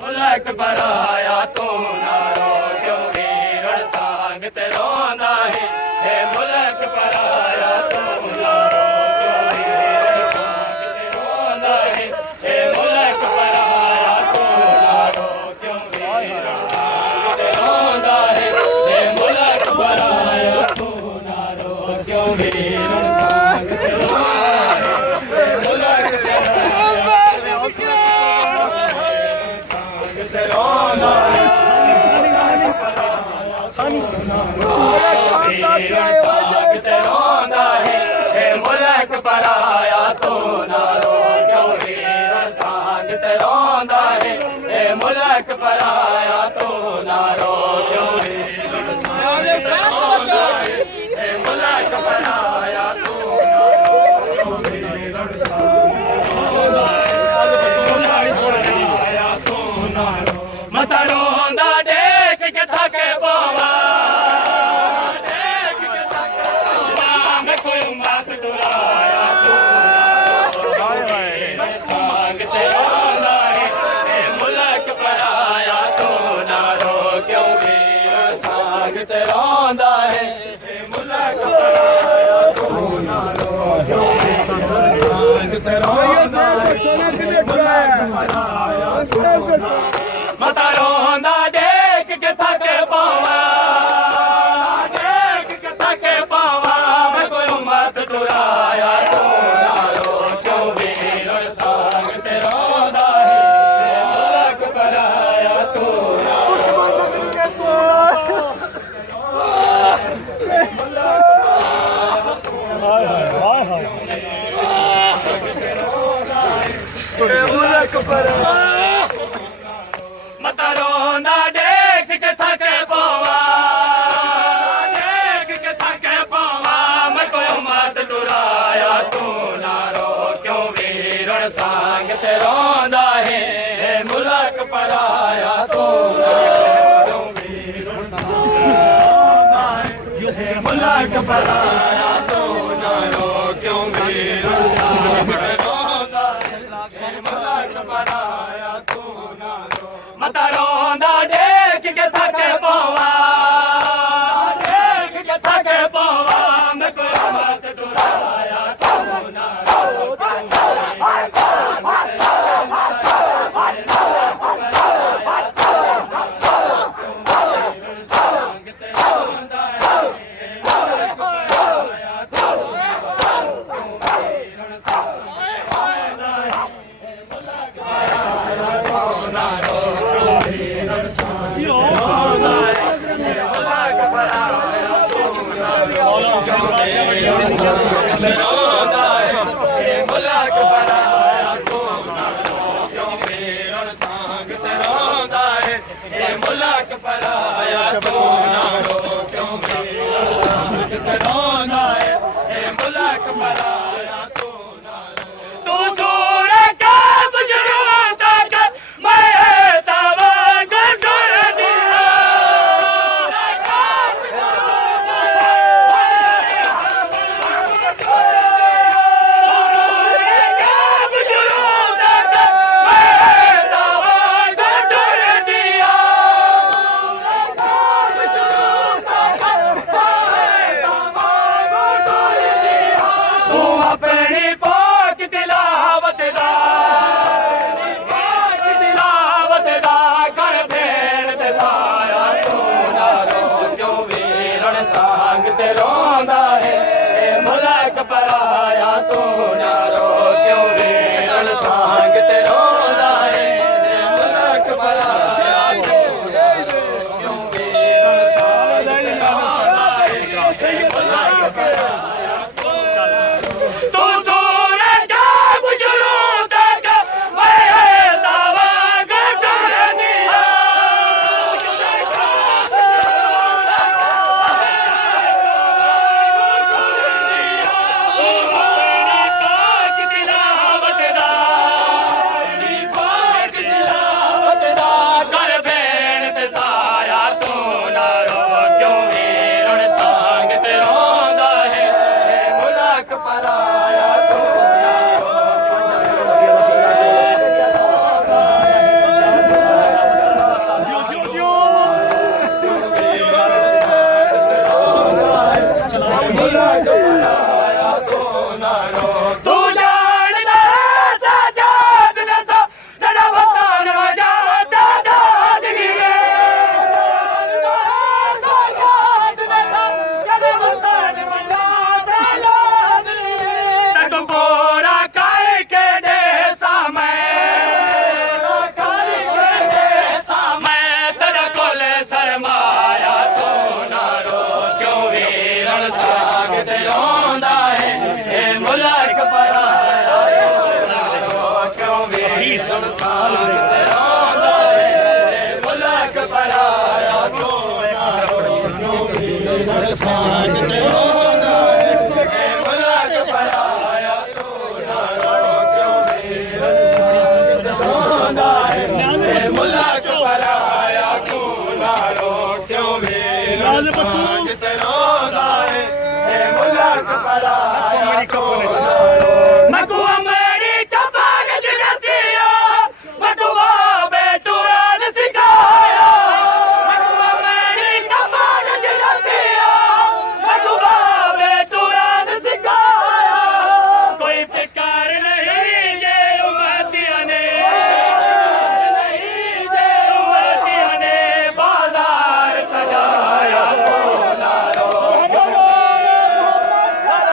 ਮੁਲਕ ਪਰਾਇਆ ਤੂੰ ਨਾ ਰੋ ਕਿਉਂ ਵੀਰਣ ਸੰਗ ਤੇ ਰੋਂਦਾ ਹੈ ਮੁਲਕ ਪਰਾਇਆ ਤੂੰ ਨਾ ਰੋ ਕਿਉਂ ਵੀਰਣ ਸੰਗ ਤੇ ਰੋਂਦਾ ਹੈ ਮੁਲਕ ਪਰਾਇਆ ਤੂੰ ਨਾ ਰੋ ਕਿਉਂ ਵੀਰਣ ਸੰਗ ਤੇ ਰੋਂਦਾ ਹੈ ਮੁਲਕ ਪਰਾਇਆ ਤੂੰ ਨਾ ਰੋ ਕਿਉਂ ਵੀਰਣ ਸੰਗ ਤੇ ਰੋਂਦਾ ਹੈ ਮੁਲਕ ਮੁਲਕ ਪਰਾਇਆ ਤੂੰ ਨਾ ਰੋ ਕਿਉਂ ਵੀਰਣ ਸੰਗ ਤੇ ਰੋਂਦਾ ਹੈ ਮੁਲਕ ਪਰਾਇਆ ਤੂੰ ਨਾ ਰੋ ਕਿਉਂ ਵੀਰਣ ਸੰਗ ਤੇ ਰੋਂਦਾ ਹੈ ਮੁਲਕ ਪਰਾਇਆ ਤੂੰ ਨਾ ਰੋ ਕਿਉਂ ਵੀਰਣ ਮਤਾ ਰੋਂਦਾ ਡੇਕ ਕੇ ਥੱਕੇ ਪਾਵਾਂ ਡੇਕ ਕੇ ਥੱਕੇ ਪਾਵਾਂ ਮੈਂ ਕੋਈ ਮਤ ਟੁਰਾਇਆ ਤੂੰ ਸੰਗ ਤੇ ਰੋਂਦਾ ਹੈ ਮੁਲਕ ਪਰਾਇਆ ਤੂੰ ਨਾ ਰੋ ਕਿਉਂ ਵੀਰਣ ਸੰਗ ਤੇ ਰੋਂਦਾ ਹੈ ਮੁਲਕ ਪਰਾਇਆ ਤੂੰ ਨਾ ਰੋ ਕਿਉਂ ਵੀਰਣ ਸੰਗ ਤੇ ਰੋਂਦਾ ਹੈ ਮਤਾ ਰੋਂਦਾ ਡੇਕ ਕੇ ਥੱਕੇ ਪਾਵਾਂ ਡੇਕ ਕੇ ਥੱਕੇ ਪਾਵਾਂ ਮੈਂ ਕੋਈ ਮਤ ਟੁਰਾਇਆ ਤੂੰ ਨਾ ਰੋ ਕਿਉਂ ਵੀਰਣ ਸੰਗ ਤੇ ਰੋਂਦਾ ਹੈ ਮੁਲਕ ਪਰਾਇਆ ਤੂੰ ਨਾ ਰੋ ਮੁਲਕ ਪਰਾਇਆ ਮਤਾ ਰੋਂਦਾ ਡੇਕ ਕੇ ਥੱਕੇ ਪਾਵਾਂ ਡੇਕ ਕੇ ਥੱਕੇ ਪਾਵਾਂ ਮੈਂ ਕੋਈ ਮਤ ਟੁਰਾਇਆ ਤੂੰ ਨਾ ਰੋ ਕਿਉਂ ਵੀਰਣ ਸੰਗ ਤੇ ਰੋਂਦਾ ਹੈ ਮੁਲਕ ਪਰਾਇਆ ਤੂੰ ਨਾ ਰੋ ਕਿਉਂ ਵੀਰਣ ਸੰਗ ਮੁਲਕ ਪਰਾਇਆ ਤੂੰ ਨਾ ਰੋ ਕਿਉਂ ਵੀਰਣ ਸੰਗ ਰੋਂਦਾ ਮੁਲਕ ਪਰਾਇਆ ਤੂੰ ਨਾ ਰੋ ਮਤਾ ਰੋਂਦਾ ਡੇਕ ਕੇ ਥੱਕੇ ਪਾਵਾਂ ਡੇਕ ਕੇ ਥੱਕੇ ਪਾਵਾਂ ਮੈਂ ਕੋਈ ਮਤ ਟੁਰਾਇਆ ਤੂੰ ਨਾ ਰੋ ਮੁਲਕ ਪਰਾਇਆ ਤੂੰ ਨਾ ਰੋ ਕਿਉਂ ਵੀਰਣ ਸੰਗ ਤੇ ਰੋਂਦਾ ਹੈ ਮੁਲਕ ਪਰਾਇਆ ਤੂੰ ਨਾ ਰੋ ਤੂੰ ਸੂਰੇ ਕਾਬ ਸ਼ੁਰੂ ਤੱਕ ਮੈਂ ਤਵਾ ਗੰਢਰ ਦਿਆ ਕਾਬ ਸ਼ੁਰੂ ਤੱਕ ਮੈਂ ਤਵਾ ਗੰਢਰ ਦਿਆ ਤੇ ਰੋਂਦਾ ਹੈ ਇਹ ਮੁਲਕ ਪਰਾਇਆ ਤੂੰ ਨਾ ਰੋ ਕਿਉਂ ਵੀਰ ਸੰਸਾਰ ਤੇ ਰੋਂਦਾ ਹੈ ਇਹ ਮੁਲਕ ਪਰਾਇਆ ਤੂੰ ਨਾ ਰੋ ਕਿਉਂ ਵੀਰ ਸੰਸਾਰ ਤੇ ਰੋਂਦਾ ਹੈ ਇਹ ਮੁਲਕ ਪਰਾਇਆ ਤੂੰ ਨਾ ਰੋ ਕਿਉਂ ਵੀਰ ਸੰਸਾਰ ਤੇ ਰੋਂਦਾ ਹੈ ਇਹ ਮੁਲਕ ਪਰਾਇਆ ਤੂੰ ਨਾ ਰੋ ਕਿਉਂ ਵੀਰ ਸੰਸਾਰ ਤੇ ਰੋਂਦਾ ਹੈ ਇਹ ਮੁਲਕ ਪਰਾਇਆ ਤੂੰ